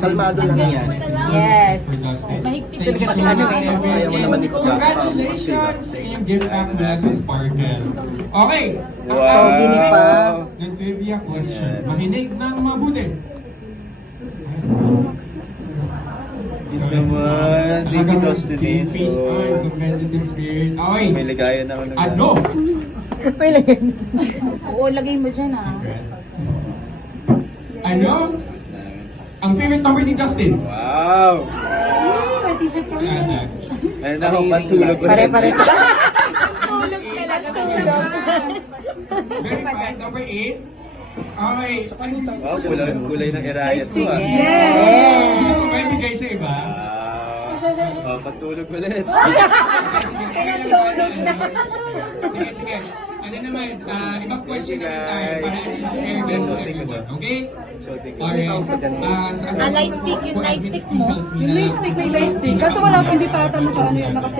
Kalmado lang yan. Yes. Mahigpit talaga sa ano eh. Ayaw mo naman ni Congratulations sa inyong gift pack mula sa Sparkle. Okay. Pogi ni pa. Ang trivia question. Makinig ng mabuti. Yun naman, thank you, Dustin. Game face on, competitive spirit. Okay. May ligayan ako na. Ano? May lagay. Oo, lagay mo dyan ah. Ano? Ang favorite number ni Justin? Wow! Si Ana. Meron na akong pantulog ulit. Pare-pare sa... Tulog talaga. Verified, number 8. Okay. Wow, kulay ng Iraya to ah. Yes. Gusto mo ba ibigay sa iba? Oh, pantulog ulit. Sige, sige. Ano naman, ibang question naman tayo para at least fair game to everyone. Okay? Alright. Light stick, yung light stick mo. Yung light May light stick. Kaso wala, hindi pa ata nakaano yun,